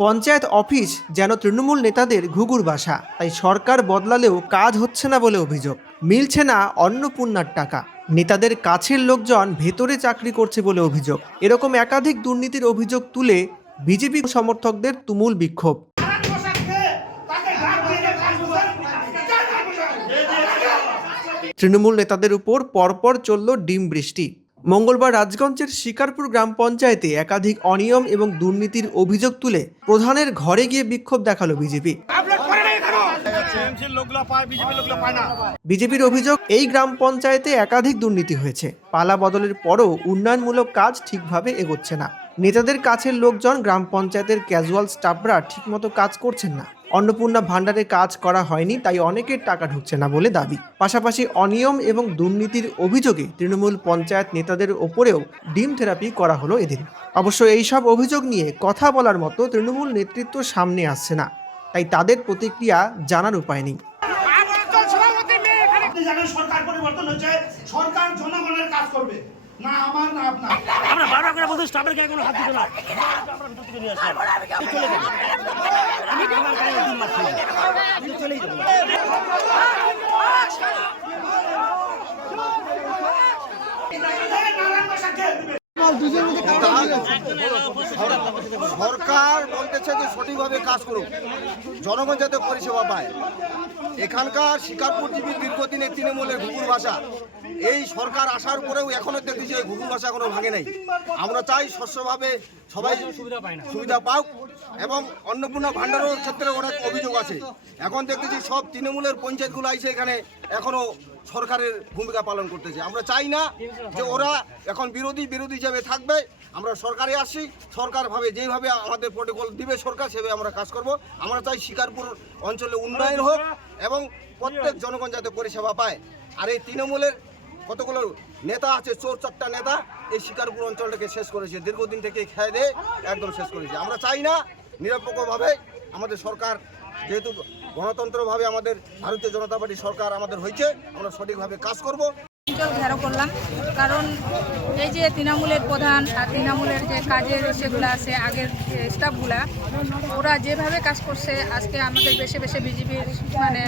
Panchayat office যেন তৃণমূল নেতাদের ঘুঘুর বাসা, তাই সরকার বদলালেও কাজ হচ্ছে না বলে অভিযোগ। মিলছে না অন্নপূর্ণার টাকা, নেতাদের কাছের লোকজন ভেতরে চাকরি করছে বলে অভিযোগ। এরকম একাধিক দুর্নীতির অভিযোগ তুলে বিজেপি সমর্থকদের তুমুল বিক্ষোভ। তৃণমূল নেতাদের উপর পরপর চলল ডিম বৃষ্টি। মঙ্গলবার রাজগঞ্জের শিকারপুর গ্রাম পঞ্চায়েতে একাধিক অনিয়ম এবং দুর্নীতির অভিযোগ তুলে প্রধানের ঘরে গিয়ে বিক্ষোভ দেখালো বিজেপি। বিজেপির অভিযোগ, এই গ্রাম পঞ্চায়েতে একাধিক দুর্নীতি হয়েছে, পালা বদলের পরও উন্নয়নমূলক কাজ ঠিকভাবে এগোচ্ছে না। নেতাদের কাছের লোকজন গ্রাম পঞ্চায়েতের ক্যাজুয়াল স্টাফরা ঠিকমতো কাজ করছেন না। অন্নপূর্ণা ভাণ্ডারে কাজ করা হয়নি, তাই অনেকের টাকা ঢুকছে না বলে দাবি। পাশাপাশি অনিয়ম এবং দুর্নীতির অভিযোগে তৃণমূল পঞ্চায়েত নেতাদের ওপরেও ডিম থেরাপি করা হলো এদিন। অবশ্য এইসব অভিযোগ নিয়ে কথা বলার মতো তৃণমূল নেতৃত্ব সামনে আসছে না, তাই তাদের প্রতিক্রিয়া জানার উপায় নেই। সরকার পরিবর্তন হচ্ছে, সরকার জনগণের কাজ করবে, না আমার না আপনার। আমরা বারবার করে বলছি স্টাফের গায়ে কোনো হাত দিতে না, আমরা ভিতর থেকে নিয়ে আসলাম, চলে যাবো, আমি আমার গায়ে দিন মারছি, আমি চলেই যাবো। সরকার বলতেছে যে সঠিকভাবে কাজ করুক, জনগণ যাতে পরিষেবা পায়। এখানকার শিকারপুর জীবীর দীর্ঘদিনের তৃণমূলের ঘুঘুর ভাষা, এই সরকার আসার পরেও এখনো দেখছি যে ঘুঘুর ভাষা কোনো ভাঙে নাই। আমরা চাই স্বচ্ছভাবে সবাই সুবিধা পাক, এবং অন্নপূর্ণা ভাণ্ডারের ক্ষেত্রে অনেক অভিযোগ আছে। এখন দেখতেছি সব তৃণমূলের পঞ্চায়েতগুলো আইসে এখানে এখনো সরকারের ভূমিকা পালন করতেছে। আমরা চাই না যে ওরা এখন বিরোধী হিসাবে থাকবে। আমরা সরকারে আসি, সরকারভাবে যেইভাবে আমাদের প্রোটোকল দিবে সরকার, সেভাবে আমরা কাজ করব। আমরা চাই শিকারপুর অঞ্চলে উন্নয়ন হোক এবং প্রত্যেক জনগণ যাতে পরিষেবা পায়। আর এই তৃণমূলের কতগুলো নেতা আছে, চোর চারটা নেতা এই শিকারপুর অঞ্চলটাকে শেষ করেছে, দীর্ঘদিন থেকে খেয়ে দিয়ে একদম শেষ করেছে। আমরা চাই না, নিরপেক্ষভাবে আমাদের সরকার, যেহেতু গণতন্ত্রভাবে আমাদের ভারতীয় জনতা পার্টি সরকার আমাদের হয়েছে, আমরা সঠিকভাবে কাজ করব। ঘেরাও করলাম, কারণ এই যে তৃণমূলের প্রধান আর তৃণমূলের যে কাজের সেগুলো আছে, আগের স্টাফগুলা, ওরা যেভাবে কাজ করছে, আজকে আমাদের বেশি বেশি বিজেপির মানে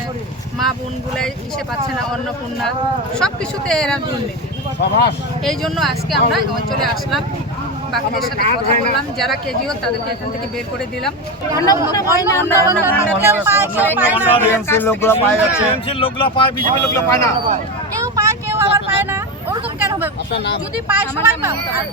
মা বোনগুলাই ইসে পাচ্ছে না, অন্নপূর্ণা সব কিছুতে এরা দুর্নীতি। এই জন্য আজকে আমরা অঞ্চলে আসলাম, বাকিদের সাথে কথা বললাম, যারা কেজিও তাদেরকে এখান থেকে বের করে দিলাম। কেউ পায়, কেউ আবার পায় না, ওরকম কেন হবে? যদি পায় সবাই পায়।